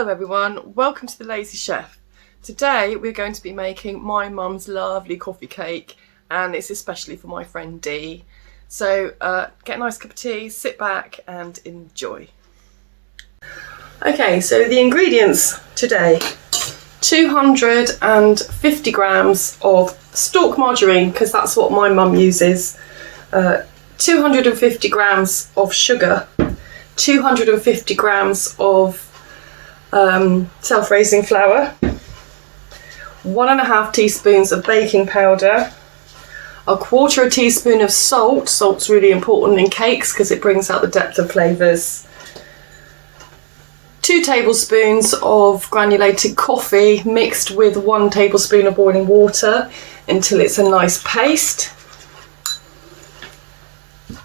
Hello everyone, welcome to the Lazy Chef. Today we're going to be making my mum's lovely coffee cake, and it's especially for my friend Dee. So get a nice cup of tea, sit back and enjoy. Okay, so the ingredients today: 250 grams of Stork Margarine, because that's what my mum uses, 250 grams of sugar, 250 grams of self-raising flour, 1.5 teaspoons of baking powder, 1/4 teaspoon of salt. Salt's really important in cakes because it brings out the depth of flavours. 2 tablespoons of granulated coffee mixed with 1 tablespoon of boiling water until it's a nice paste,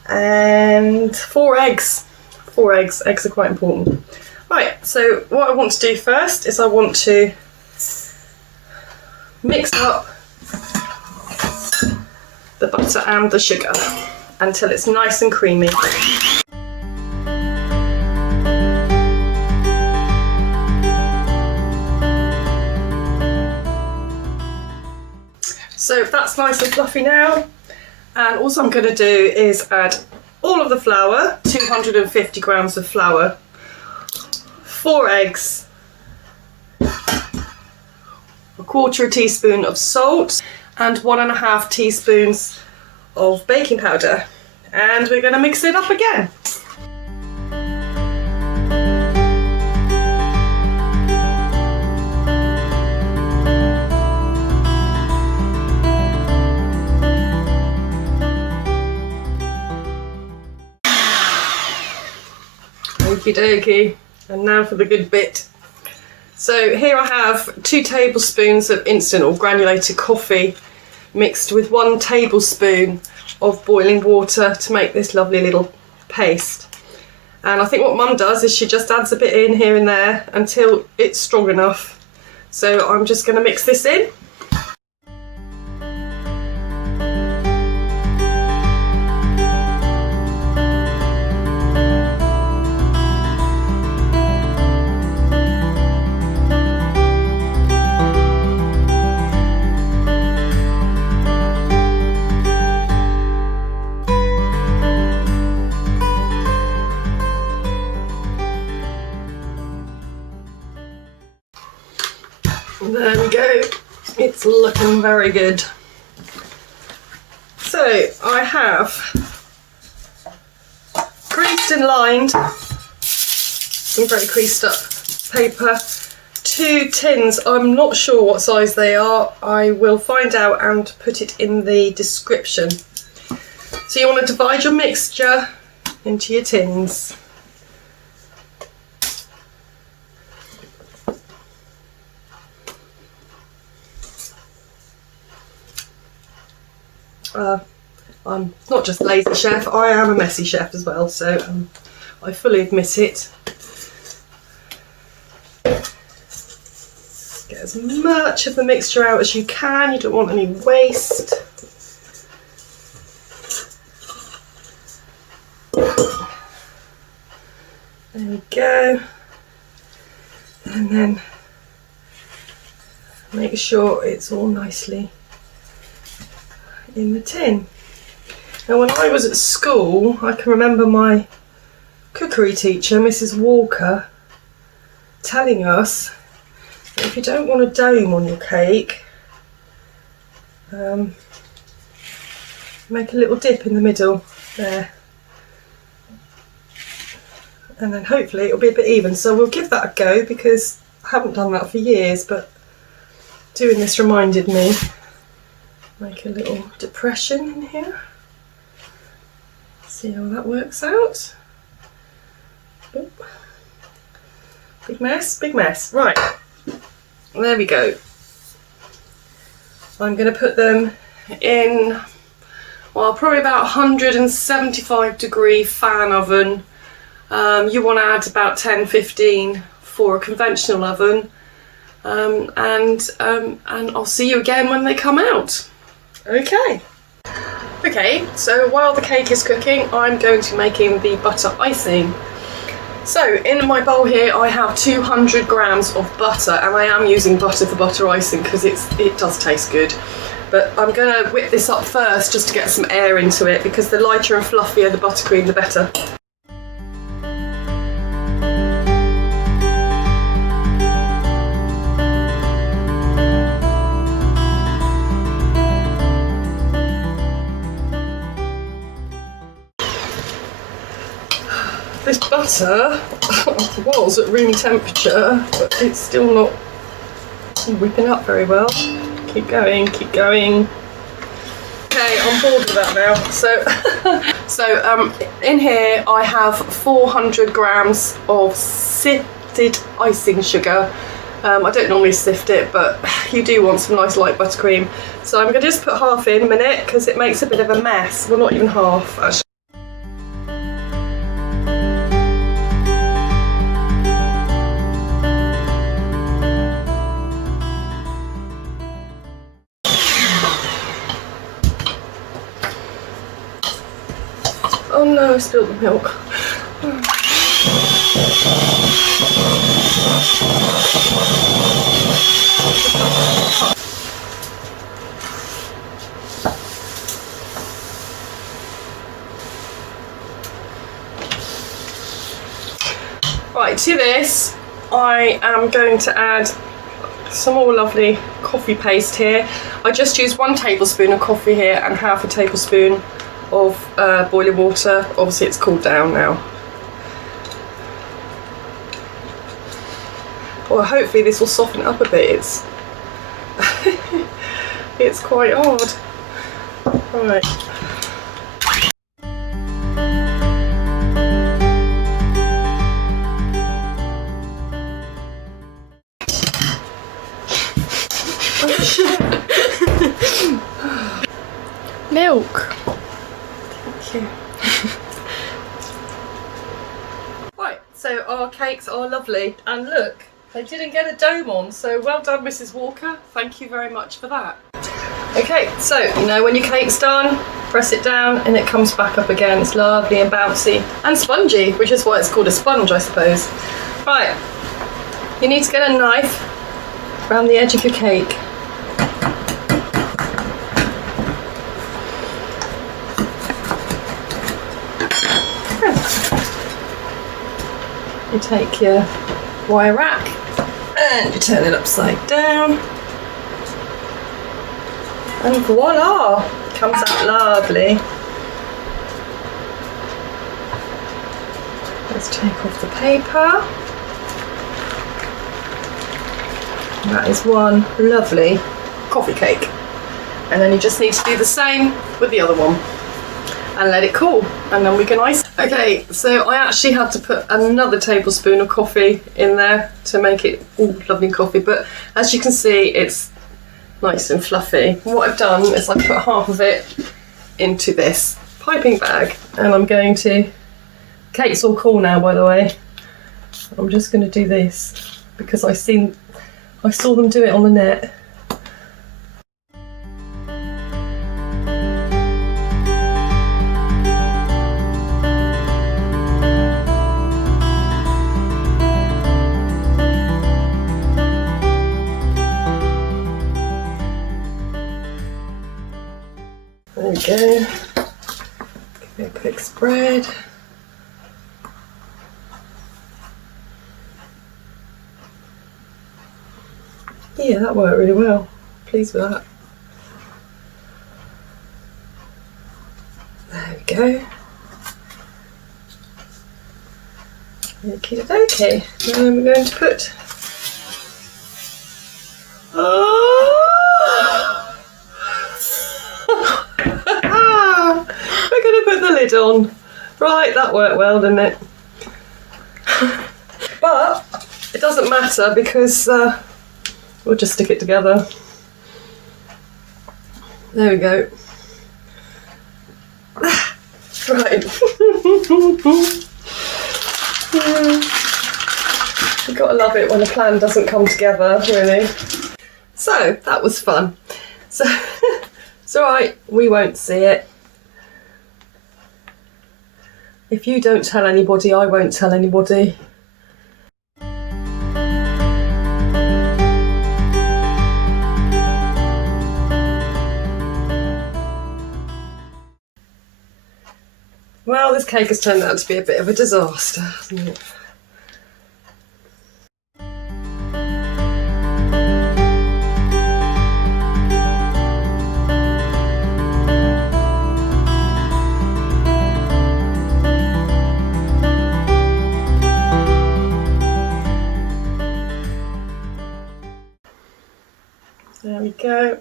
and 4 eggs. 4 eggs. Eggs are quite important. Right, so what I want to do first is I want to mix up the butter and the sugar until it's nice and creamy. So that's nice and fluffy now, and all I'm going to do is add all of the flour, 250 grams of flour, 4 eggs, 1/4 teaspoon of salt, and 1.5 teaspoons of baking powder, and we're going to mix it up again. Okie dokie. And now for the good bit. So here I have 2 tablespoons of instant or granulated coffee mixed with 1 tablespoon of boiling water to make this lovely little paste. And I think what Mum does is she just adds a bit in here and there until it's strong enough. So I'm just going to mix this in. There we go, it's looking very good. So I have creased and lined some very creased up paper, 2 tins. I'm not sure what size they are. I will find out and put it in the description. So you want to divide your mixture into your tins. I'm not just a lazy chef, I am a messy chef as well, so I fully admit it. Get as much of the mixture out as you can, you don't want any waste. There we go. And then make sure it's all nicely in the tin. Now when I was at school, I can remember my cookery teacher, Mrs. Walker, telling us that if you don't want a dome on your cake, make a little dip in the middle there, and then hopefully it'll be a bit even. So we'll give that a go because I haven't done that for years, but doing this reminded me. Make a little depression in here. See how that works out. Oop. Big mess, big mess. Right, there we go. I'm going to put them in, well, probably about 175 degree fan oven. You want to add about 10-15 for a conventional oven. And I'll see you again when they come out. Okay, so while the cake is cooking, I'm going to be making the butter icing. So in my bowl here I have 200 grams of butter, and I am using butter for butter icing because it does taste good. But I'm going to whip this up first just to get some air into it, because the lighter and fluffier the buttercream the better. This butter was at room temperature, but it's still not whipping up very well. Keep going, keep going. Okay, I'm bored with that now. So in here I have 400 grams of sifted icing sugar. I don't normally sift it, but you do want some nice light buttercream. So I'm going to just put half in a minute because it makes a bit of a mess. Well, not even half, actually. Oh no, I spilled the milk. Right, to this I am going to add some more lovely coffee paste here. I just used 1 tablespoon of coffee here and half a tablespoon of boiling water. Obviously it's cooled down now. Well, hopefully this will soften it up a bit. It's it's quite hard. Right. Milk. Thank you. Right, so our cakes are lovely, and look, they didn't get a dome on, so well done, Mrs. Walker. Thank you very much for that. Okay, so you know when your cake's done, press it down and it comes back up again. It's lovely and bouncy and spongy, which is why it's called a sponge, I suppose. Right, you need to get a knife around the edge of your cake. You take your wire rack and you turn it upside down, and voila, comes out lovely. Let's take off the paper. And that is one lovely coffee cake, and then you just need to do the same with the other one and let it cool, and then we can ice. Okay, so I actually had to put another tablespoon of coffee in there to make it all lovely coffee, but as you can see it's nice and fluffy. What I've done is I put half of it into this piping bag, and I'm going to, cake's all cool now by the way, I'm just going to do this because I saw them do it on the net. There we go. Give it a quick spread. Yeah, that worked really well. Pleased with that. There we go. Okie dokie. Now we're going to put. We're going to put the lid on. Right, that worked well, didn't it? But it doesn't matter because we'll just stick it together. There we go. Right. You've got to love it when a plan doesn't come together, really. So, that was fun. So, it's alright, we won't see it. If you don't tell anybody, I won't tell anybody. Well, this cake has turned out to be a bit of a disaster, hasn't it? There we go.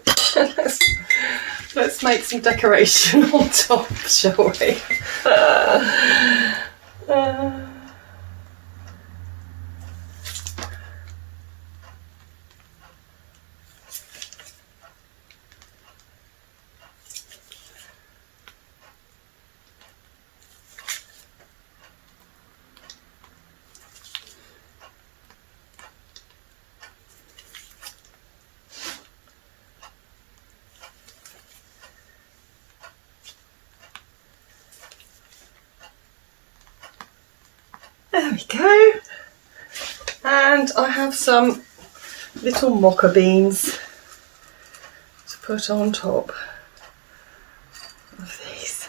Let's make some decoration on top, shall we? There we go. And I have some little mocha beans to put on top of these.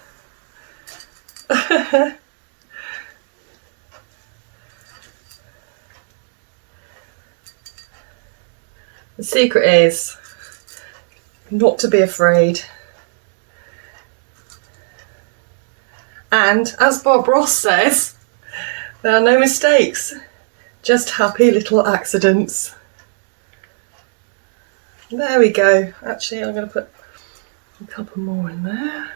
The secret is not to be afraid. And as Bob Ross says, there are no mistakes, just happy little accidents. There we go. Actually, I'm going to put a couple more in there.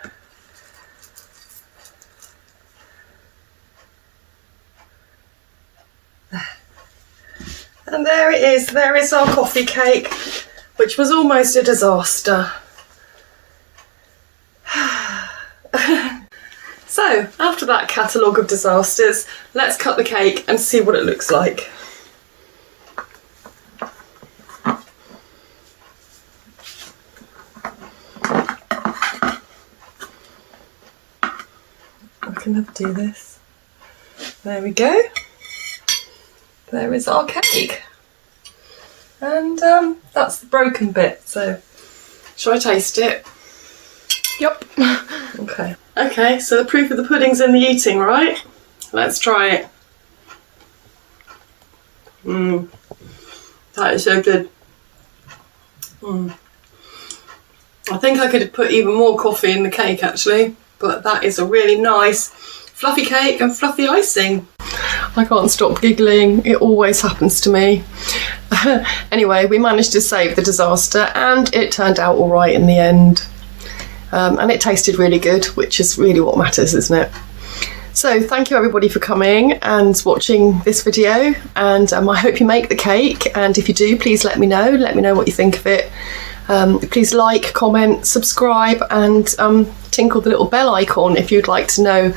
There. And there it is. There is our coffee cake, which was almost a disaster. So, after that catalogue of disasters, let's cut the cake and see what it looks like. I can never do this. There we go. There is our cake. And that's the broken bit, so shall I taste it? Yep. Okay. Okay, so the proof of the pudding's in the eating, right? Let's try it. That is so good. I think I could have put even more coffee in the cake actually, but that is a really nice fluffy cake and fluffy icing. I can't stop giggling, it always happens to me. Anyway, we managed to save the disaster and it turned out all right in the end. And it tasted really good, which is really what matters, isn't it? So thank you everybody for coming and watching this video, and I hope you make the cake, and if you do, please let me know what you think of it. Please like, comment, subscribe, and tinkle the little bell icon if you'd like to know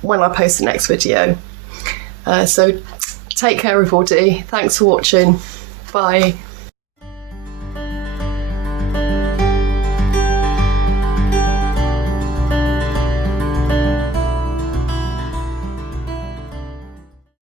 when I post the next video. So take care everybody, thanks for watching, bye.